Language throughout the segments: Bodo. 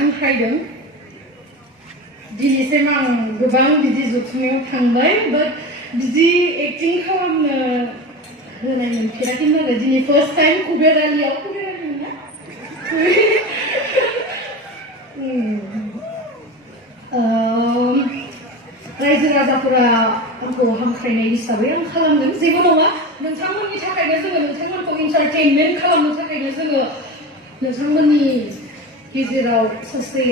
हांख्रायदों दिनैसिम आं गोबां बिदि जथुमायाव थांबाय बाट बिदि एक्टिं खालामनो होनाय मोनफेराखैमोन आरो दिनै फार्स्ट टाइम कुबेरालियाव कुबेरालिमोन रायजो राजाफोरा आंखौ हांख्रायनाय हिसाबै आं खालामदों जेबो नङा नोंथांमोननि थाखायनो जोङो नोंथांमोनखौ एन्टारटेनमेन्ट खालामनो थाखायनो जोङो नोंथांमोननि गेजेराव सासे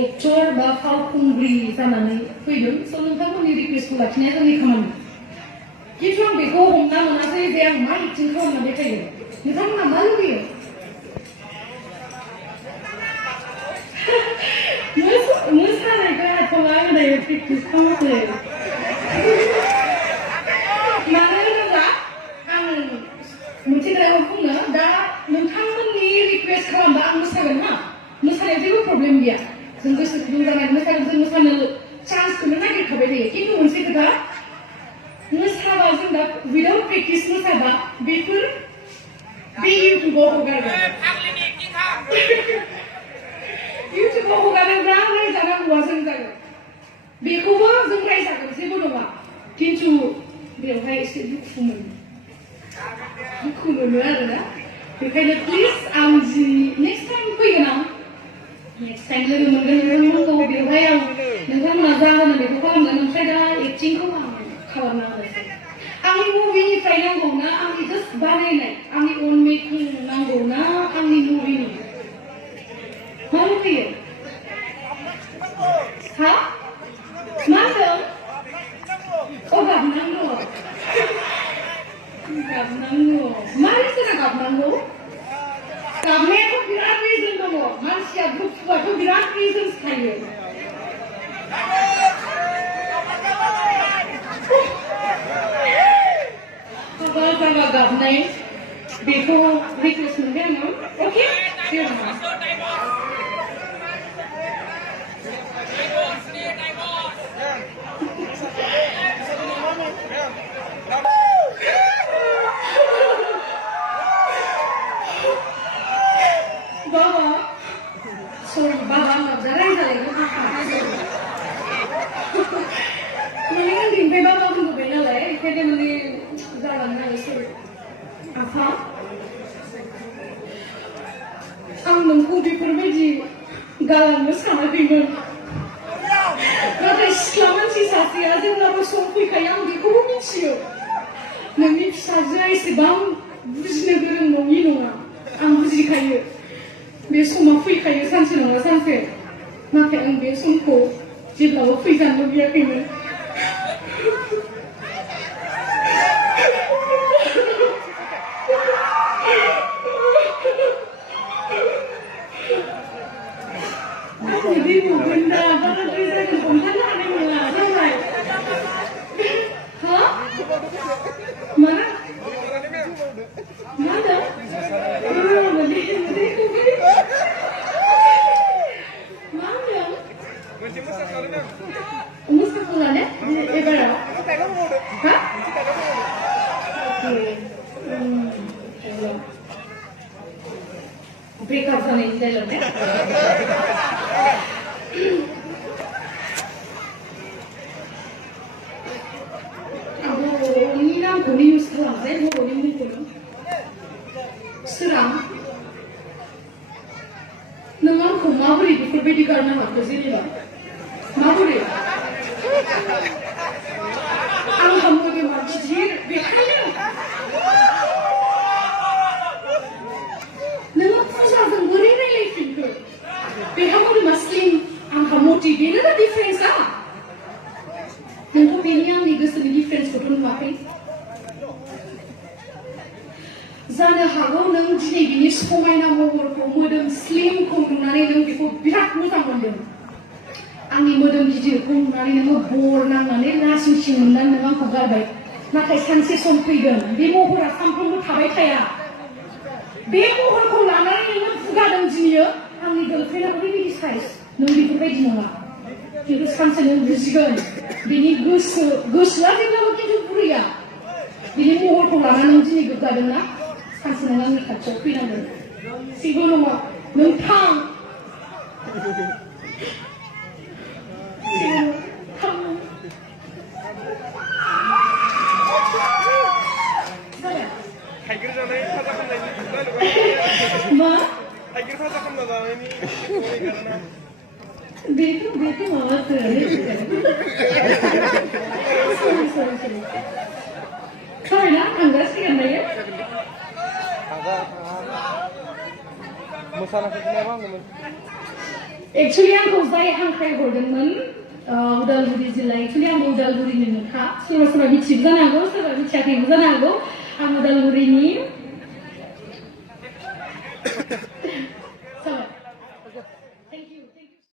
एक्टर बा फावखुंग्रि जानानै फैदों स' नोंथांमोननि रिकुवेस्टखौ लाखिनाया जोंनि खामानि खिन्थु आं बेखौ हमना मोनासै जे आं मा एक्टिं खालामना देखायगोन नोंथांमोना मा लुबैयो मोसानायखौ हाथ'ला होनाय प्रेक्टिस खालामाखै मानो होनोब्ला आं मोनसे खोथाखौ बुंनो दा नोंथांमोननि रिकुवेस्ट खालामबा आं मोसागोन ना मोसानायाव जेबो प्रब्लेम गैया जों गोसो गुदुं जानानै मोसागोन जों मोसानो चान्सखौनो नागिरखाबाय थायो खिन्थु मोनसे खोथा मोसाबा जों दा उइदाउट प्रेक्टिस मोसाबा बेफोर बे इउटुबाव हगारगोन इउटुबाव हगारोब्ला रायजानांगौआ जों जागोन बेखौबो जों रायजागोन जेबो नङा खिन्थु बेवहाय एसे दुखु मोनो आरोना बेखायनो प्लिज आं जि नेक्स्ट टाइम फैगोन आं नेक्स्ट टाइम लोगो मोनगोन नोंथांमोनखौ बेवहाय आं नोंथांमोना जा होनो बेखौ खालामगोन ओमफ्राय दा एक्टिंखौ आं खालामना होनोसै आंनि मुभिनिफ्राय नांगौना आंनि जास्ट बानायनाय आंनि अन मेकिं नांगौना आंनि मुभिनि मा लुबैयो हा मा होनदों अ गाबनांगौ मा रिजोना गाबनांगौ गाबनायाथ' बिराद रिजोन दङ मानसिया दुखुआथ' बिराद रिजोन्स थायो सोरबा जाबा गाबनाय बेखौ रिकुवेस्ट मोनबाय आङो अके जेबो नङा Baba, sorry, Baba, I'm not very sorry. Mending kan timpe Baba tunggu bela lah, ikhade mending jalan na sorry. Apa? Ang nunggu di perbeji galan bersama dengan. Nanti selamat si Satya aja nggak sompi kayak di komunikasi. Nanti saja isibam buzinya gereng nongi nonga, ang buzi kayak. बे समा फैखायो सानसे नङा सानसे नाथाय आं बे समखौ जेब्लाबो फैजानो लुबैयाखैमोन बिदि नुगोन दा बाराद्राय जागोन हमथानो हानाय नङा जाबाय हा माना मा होनदों Mustafa ebara ha break up जानायनि डायलग ने बर'नि नामखौनो इउज खालामसै बर'नि मुंखौनो सोरां नों आंखौ माबोरै बेफोरबायदि गारनो हाखो जेनेबा माबोरै आंहा मोदोमा गिदिर बेखायनो नोङो फुजाजों बोरै रायलायफिनखो बेहा मोदोमा स्लिम आंहा मटि बेनो दा डिफारेन्सआ नोंथ' बेनि आंनि गोसोनि डिफारेन्सखौथ' नुवाखै जानो हागौ नों दिनै बिनि समायना महरखौ मोदोम स्लिमखौ नुनानै नों बेखौ बिराद मोजां मोनदों आंनि मोदोम गिदिरखौ नुनानै नोङो बर नांनानै लासिंसिं मोननानै नों आंखौ गारबाय नाथाय सानसे सम फैगोन बे महरा सानफ्रोमबो थाबाय थाया बे महरखौ लानानै नोङो बुगादों दिनैयो आंनि गार्लफ्रेन्डआ ओरैबायदि साइज नों बेफोरबायदि नङा खिन्थु सानसे नों बुजिगोन बिनि गोसोआ जेब्लाबो खिन्थु बुरैया बिनि महरखौ लानानै नों दिनै गोग्गादोंना सानसे नों आंनि खाथियाव फैनांगोन जेबो नङा नों थां थाइगिर जानाय फाजा खालामनायनि मा थाइगिर फाजा खालामना जानायनि बेथ' माबासो सरिना थांगासिगोन दायो मोसानायखौ आङोमोन एक्चुअली आंखौ जाय हांख्रायहरदोंमोन उदालगुरि जिल्ला एक्चुअली आं उदालगुरिनिनोखा सोरबा सोरबा मिथियो जानो हागौ सोरबा मिथियाखैबो जानो हागौ आं उदालगुरिनि